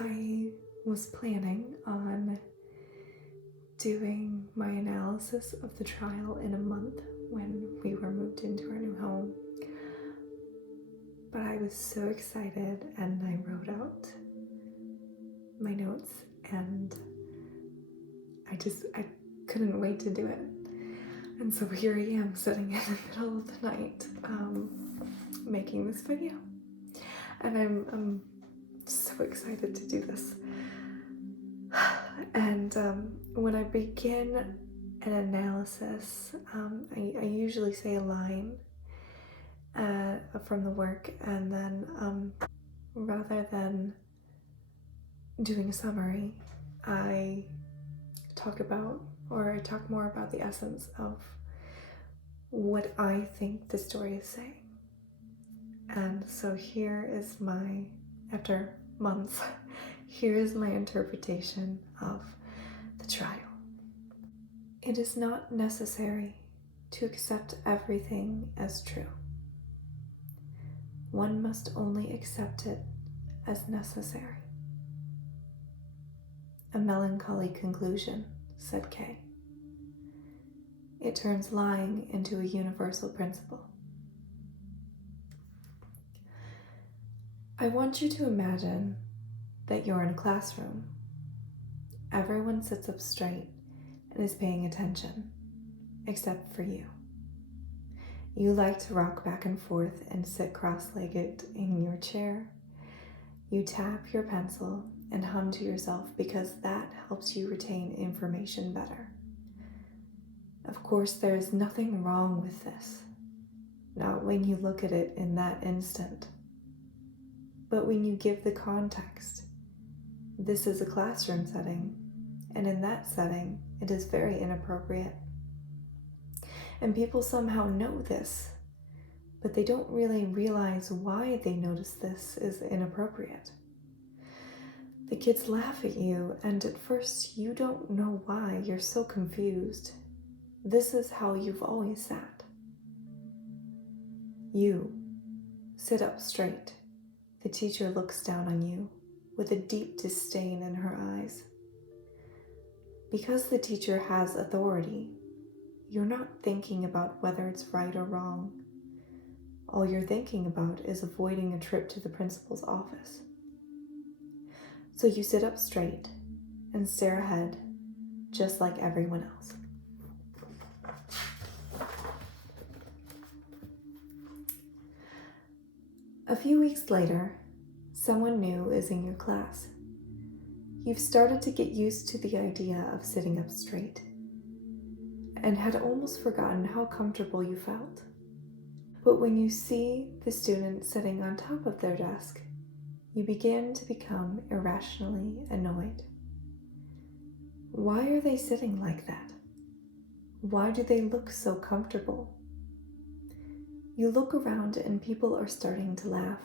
I was planning on doing my analysis of the trial in a month when we were moved into our new home. But I was so excited and I wrote out my notes and I couldn't wait to do it. And so here I am sitting in the middle of the night making this video. And I'm so excited to do this. And when I begin an analysis, I usually say a line from the work, and then rather than doing a summary, I talk more about the essence of what I think the story is saying. And so here is after months, here is my interpretation of the trial. It is not necessary to accept everything as true. One must only accept it as necessary. A melancholy conclusion, said Kay. It turns lying into a universal principle. I want you to imagine that you're in a classroom. Everyone sits up straight and is paying attention, except for you. You like to rock back and forth and sit cross-legged in your chair. You tap your pencil and hum to yourself because that helps you retain information better. Of course, there is nothing wrong with this, not when you look at it in that instant. But when you give the context, this is a classroom setting, and in that setting, it is very inappropriate. And people somehow know this, but they don't really realize why they notice this is inappropriate. The kids laugh at you, and at first you don't know why. You're so confused. This is how you've always sat. You sit up straight. The teacher looks down on you with a deep disdain in her eyes. Because the teacher has authority, you're not thinking about whether it's right or wrong. All you're thinking about is avoiding a trip to the principal's office. So you sit up straight and stare ahead, just like everyone else. A few weeks later, someone new is in your class. You've started to get used to the idea of sitting up straight and had almost forgotten how comfortable you felt. But when you see the student sitting on top of their desk, you begin to become irrationally annoyed. Why are they sitting like that? Why do they look so comfortable? You look around and people are starting to laugh.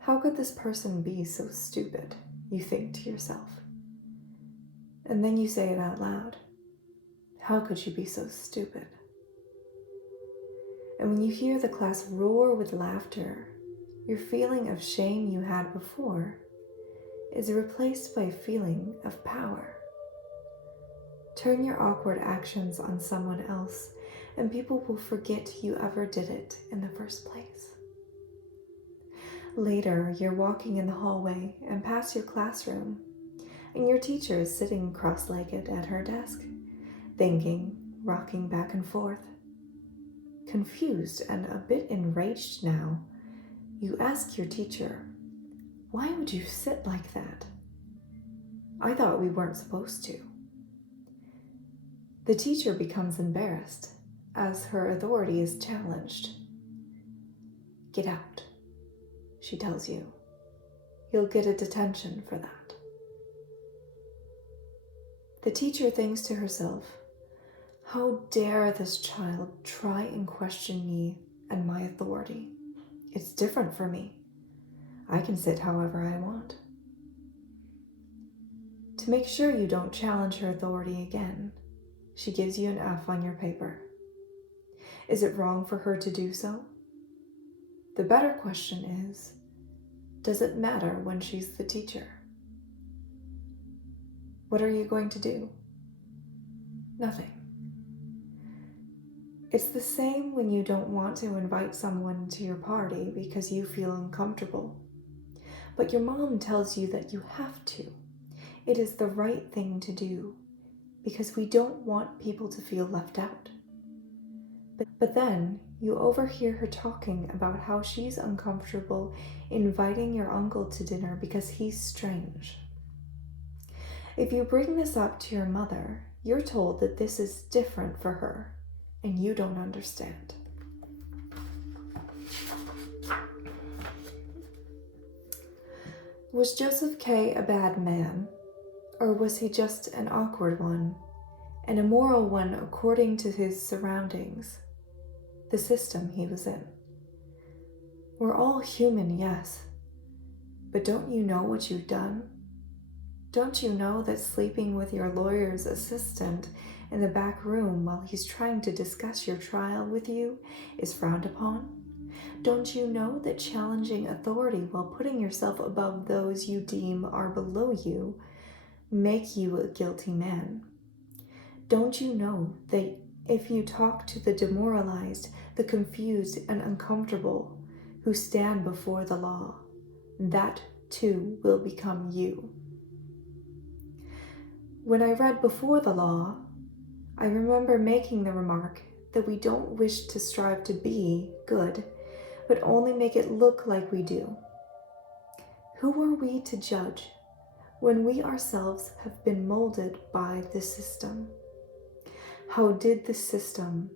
How could this person be so stupid, you think to yourself. And then you say it out loud. How could you be so stupid? And when you hear the class roar with laughter, your feeling of shame you had before is replaced by a feeling of power. Turn your awkward actions on someone else, and people will forget you ever did it in the first place. Later, you're walking in the hallway and pass your classroom, and your teacher is sitting cross-legged at her desk, thinking, rocking back and forth. Confused and a bit enraged now, you ask your teacher, "Why would you sit like that? I thought we weren't supposed to." The teacher becomes embarrassed as her authority is challenged. "Get out," she tells you. "You'll get a detention for that." The teacher thinks to herself, "How dare this child try and question me and my authority? It's different for me. I can sit however I want." To make sure you don't challenge her authority again, she gives you an F on your paper. Is it wrong for her to do so? The better question is, Does it matter when she's the teacher? What are you going to do? Nothing. It's the same when you don't want to invite someone to your party because you feel uncomfortable. But your mom tells you that you have to. It is the right thing to do because we don't want people to feel left out. But then you overhear her talking about how she's uncomfortable inviting your uncle to dinner because he's strange. If you bring this up to your mother, you're told that this is different for her, and you don't understand. Was Joseph K. a bad man, or was he just an awkward one, an immoral one according to his surroundings, the system he was in? We're all human, yes, but don't you know what you've done? Don't you know that sleeping with your lawyer's assistant in the back room while he's trying to discuss your trial with you is frowned upon? Don't you know that challenging authority while putting yourself above those you deem are below you make you a guilty man? Don't you know that if you talk to the demoralized, the confused, and uncomfortable who stand before the law, that too will become you? When I read Before the Law, I remember making the remark that we don't wish to strive to be good, but only make it look like we do. Who are we to judge when we ourselves have been molded by the system? How did the system,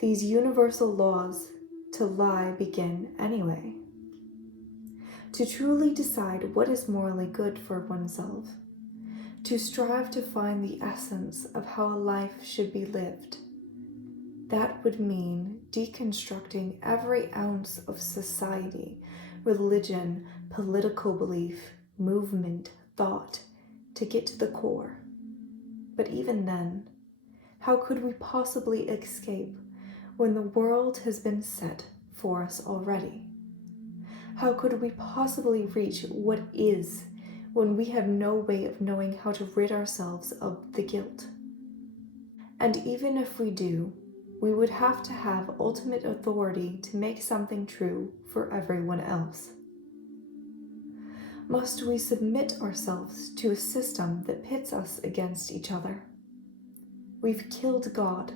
these universal laws to lie, begin anyway? To truly decide what is morally good for oneself, to strive to find the essence of how a life should be lived, that would mean deconstructing every ounce of society, religion, political belief, movement, thought, to get to the core. But even then, how could we possibly escape when the world has been set for us already? How could we possibly reach what is when we have no way of knowing how to rid ourselves of the guilt? And even if we do, we would have to have ultimate authority to make something true for everyone else. Must we submit ourselves to a system that pits us against each other? We've killed God,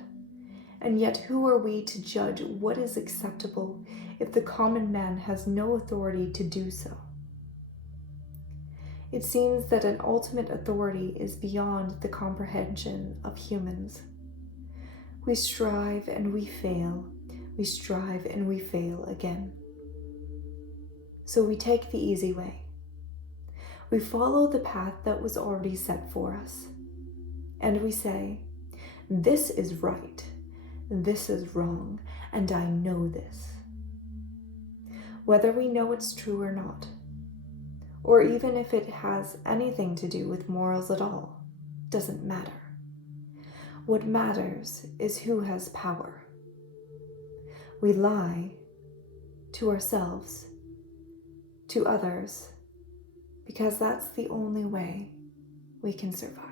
and yet who are we to judge what is acceptable if the common man has no authority to do so? It seems that an ultimate authority is beyond the comprehension of humans. We strive and we fail. We strive and we fail again. So we take the easy way. We follow the path that was already set for us. And we say, this is right, this is wrong, and I know this. Whether we know it's true or not, or even if it has anything to do with morals at all, doesn't matter. What matters is who has power. We lie to ourselves, to others, because that's the only way we can survive.